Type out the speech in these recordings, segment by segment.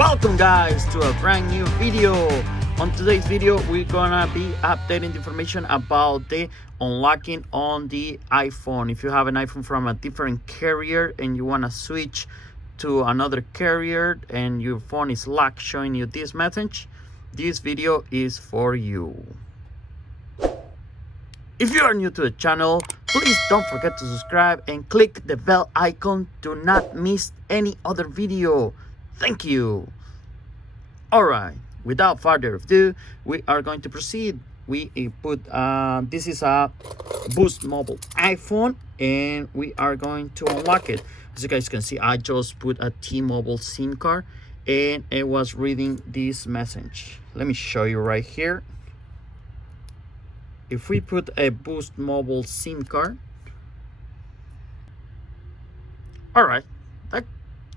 Welcome guys to a brand new video. On today's video we're gonna be updating the information about the unlocking on the iPhone. If you have an iPhone from a different carrier and you want to switch to another carrier and your phone is locked showing you this message, this video is for you. If you are new to the channel, please don't forget to subscribe and click the bell icon to not miss any other video. Thank you. Alright, without further ado, we are going to proceed. We put this is a Boost Mobile iPhone and we are going to unlock it. As you guys can see, I just put a T-Mobile SIM card and it was reading this message. Let me show you right here. If we put a Boost Mobile SIM card, all right, that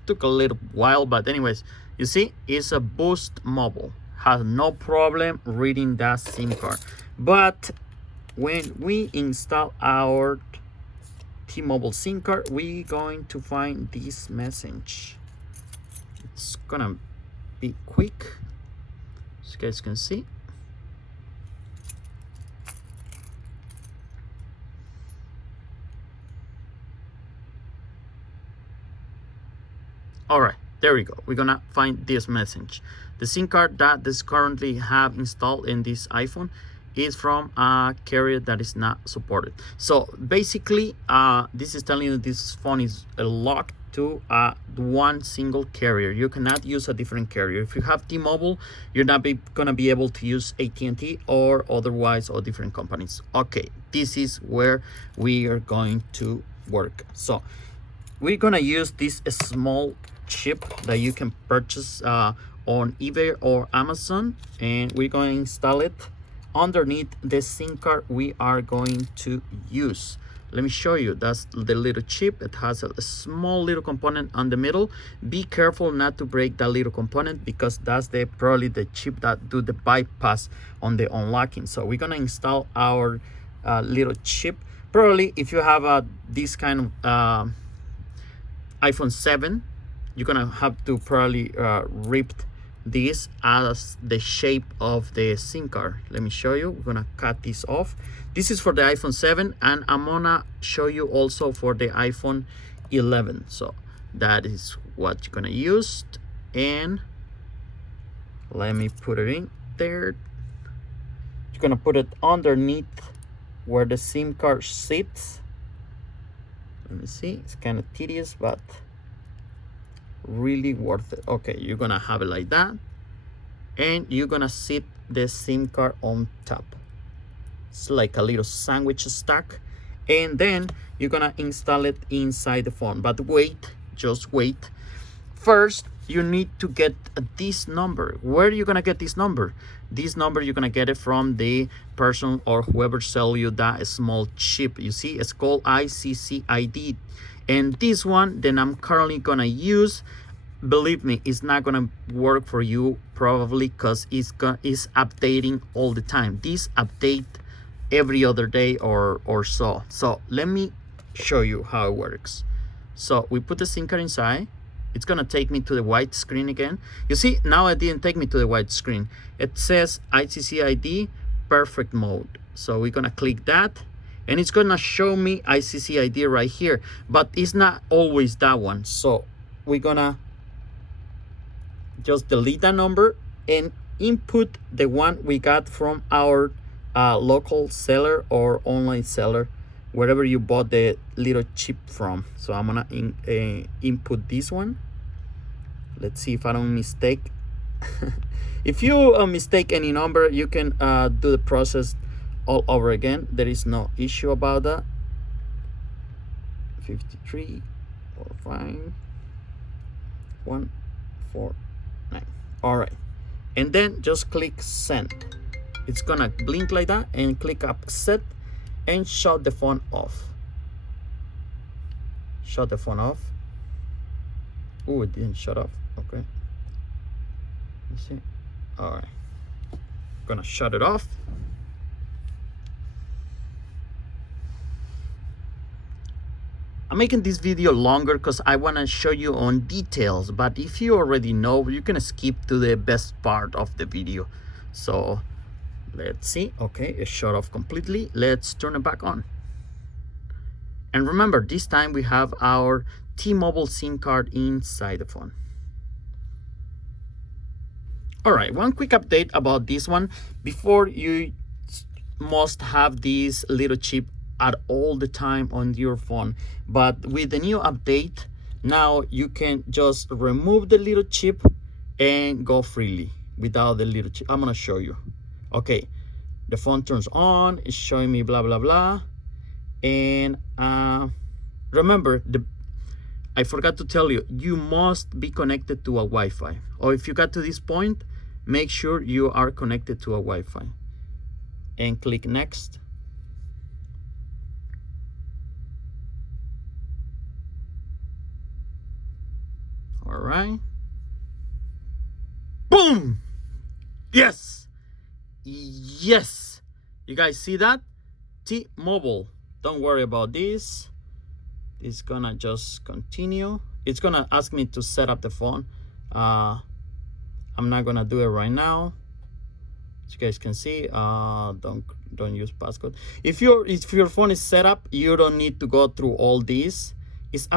took a little while, but anyways, you see, it's a Boost Mobile, has no problem reading that SIM card. But when we install our T-Mobile SIM card, we're going to find this message. It's gonna be quick, as you guys can see. All right, there we go. We're gonna find this message. The SIM card that is currently have installed in this iPhone is from a carrier that is not supported. So basically, this is telling you this phone is locked to one single carrier. You cannot use a different carrier. If you have T-Mobile, you're not gonna be able to use AT&T or otherwise or different companies. Okay, this is where we are going to work. So we're gonna use this small chip that you can purchase on eBay or Amazon, and we're going to install it underneath the SIM card we are going to use. Let me show you. That's the little chip. It has a small little component on the middle. Be careful not to break that little component because that's probably the chip that do the bypass on the unlocking. So we're gonna install our little chip. Probably if you have this kind of iPhone 7, you're gonna have to probably rip this as the shape of the SIM card. Let me show you. We're gonna cut this off. This is for the iPhone 7 and I'm gonna show you also for the iPhone 11. So that is what you're gonna use, and let me put it in there. You're gonna put it underneath where the SIM card sits. Let me see, it's kind of tedious but really worth it. Okay, you're gonna have it like that and you're gonna sit the SIM card on top. It's like a little sandwich stack, and then you're gonna install it inside the phone. But wait, just wait. First you need to get this number. Where are you gonna get this number? This number you're gonna get it from the person or whoever sell you that small chip. You see, it's called ICCID, and this one then I'm currently gonna use, believe me, it's not gonna work for you probably because it's updating all the time. This update every other day or so. So let me show you how it works. So we put the SIM card inside. It's gonna take me to the white screen again. You see, now it didn't take me to the white screen. It says ICCID perfect mode. So we're gonna click that and it's gonna show me ICCID right here, but it's not always that one. So we're gonna just delete that number and input the one we got from our local seller or online seller, wherever you bought the little chip from. So I'm gonna input this one. Let's see if I don't mistake. If you mistake any number, you can do the process all over again. There is no issue about that. 53 or 5 1 4 9. All right, and then just click send. It's gonna blink like that, and click accept and shut the phone off. Shut the phone off. Oh, it didn't shut off. Okay, you see. All right, gonna shut it off. I'm making this video longer because I want to show you on details, but if you already know, you can skip to the best part of the video. So let's see. Okay, it's shut off completely. Let's turn it back on. And remember, this time we have our T-Mobile SIM card inside the phone. All right, one quick update about this one. Before, you must have this little chip at all the time on your phone, but with the new update, now you can just remove the little chip and go freely without the little chip. I'm gonna show you. Okay, the phone turns on, it's showing me blah blah blah. And remember, I forgot to tell you, you must be connected to a Wi-Fi. Or if you got to this point, make sure you are connected to a Wi-Fi. And click next. All right. Boom! Yes! Yes! You guys see that? T-Mobile. Don't worry about this. It's gonna just continue. It's gonna ask me to set up the phone. I'm not gonna do it right now. As you guys can see, don't use passcode. If your phone is set up, you don't need to go through all this. It's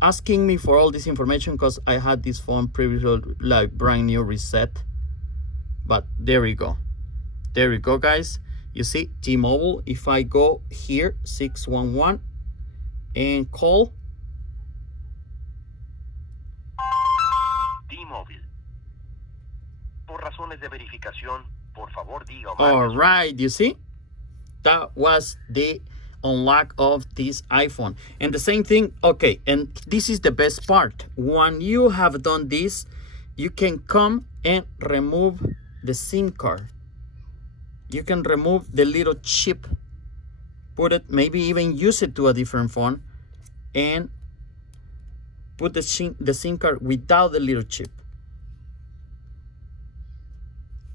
asking me for all this information because I had this phone previously, like brand new reset. But there we go. There we go, guys. You see T-Mobile. If I go here 611 and call T-Mobile. Por razones de verificación, por favor diga. All right, you see, that was the unlock of this iPhone. And the same thing, okay, and this is the best part. When you have done this, you can come and remove the SIM card. You can remove the little chip, put it, maybe even use it to a different phone, and put the SIM card without the little chip.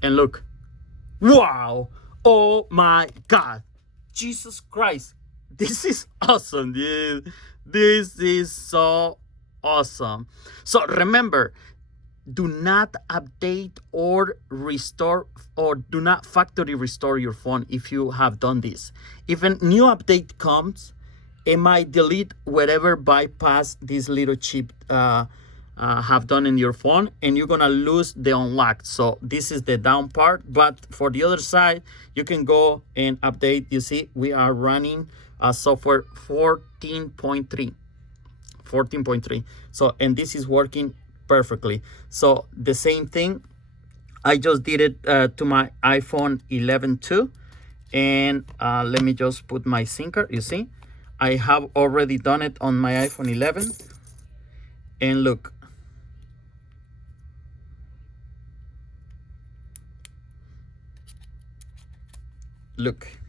And look, wow, oh my God, Jesus Christ, this is awesome, dude. This is so awesome. So remember, do not update or restore, or do not factory restore your phone if you have done this. If a new update comes, it might delete whatever bypass this little chip have done in your phone, and you're gonna lose the unlock. So this is the down part, but for the other side, you can go and update. You see, we are running software 14.3. So, and this is working perfectly. So the same thing, I just did it to my iPhone 11 too. And let me just put my SIM card. You see, I have already done it on my iPhone 11. And look,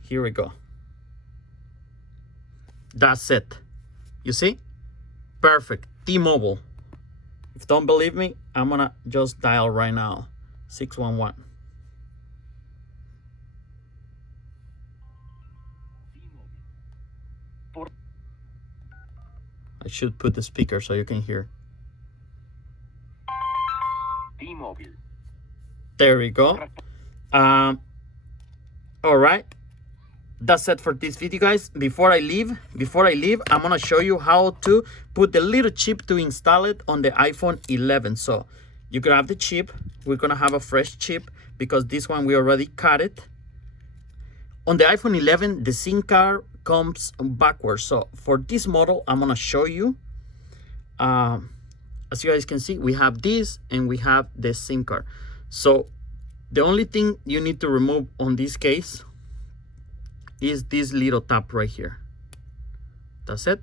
here we go. That's it. You see, perfect. T-Mobile. If you don't believe me, I'm gonna just dial right now 611. I should put the speaker so you can hear. T-Mobile. There we go. All right, that's it for this video, guys. Before I leave, I'm gonna show you how to put the little chip to install it on the iPhone 11. So you grab the chip. We're gonna have a fresh chip because this one we already cut it. On the iPhone 11, the SIM card comes backwards. So for this model, I'm gonna show you. As you guys can see, we have this and we have the SIM card. So the only thing you need to remove on this case is this little tab right here. That's it.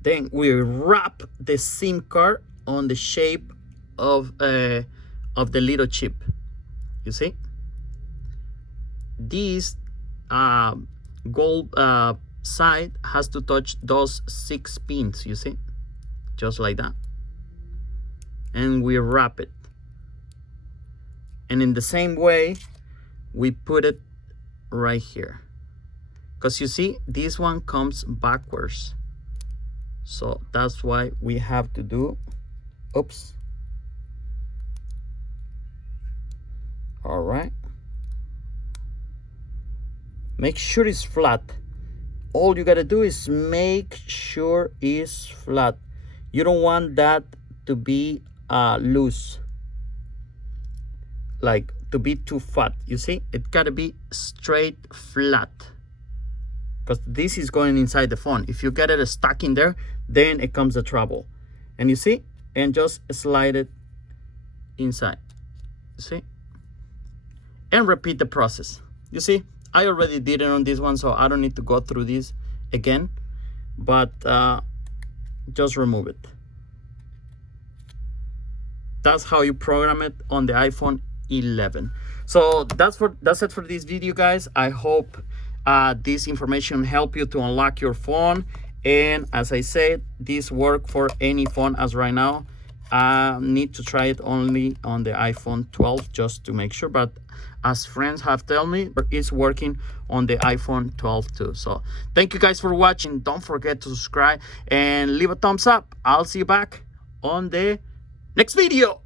Then we wrap the SIM card on the shape of the little chip. You see? This gold side has to touch those 6 pins, you see? Just like that. And we wrap it. And in the same way, we put it right here. because you see this one comes backwards. So that's why we have to do, oops. All right. Make sure it's flat. All you gotta do is make sure it's flat. You don't want that to be loose, like to be too fat. You see, it gotta be straight flat, because this is going inside the phone. If you get it stuck in there, then it comes the trouble. And you see, and just slide it inside. You see, and repeat the process. You see, I already did it on this one, so I don't need to go through this again, but just remove it. That's how you program it on the iPhone 11. So that's it for this video, guys. I hope this information help you to unlock your phone. And as I said, this work for any phone as right now. Need to try it only on the iPhone 12 just to make sure, but as friends have told me, it's working on the iPhone 12 too. So thank you guys for watching. Don't forget to subscribe and leave a thumbs up. I'll see you back on the next video.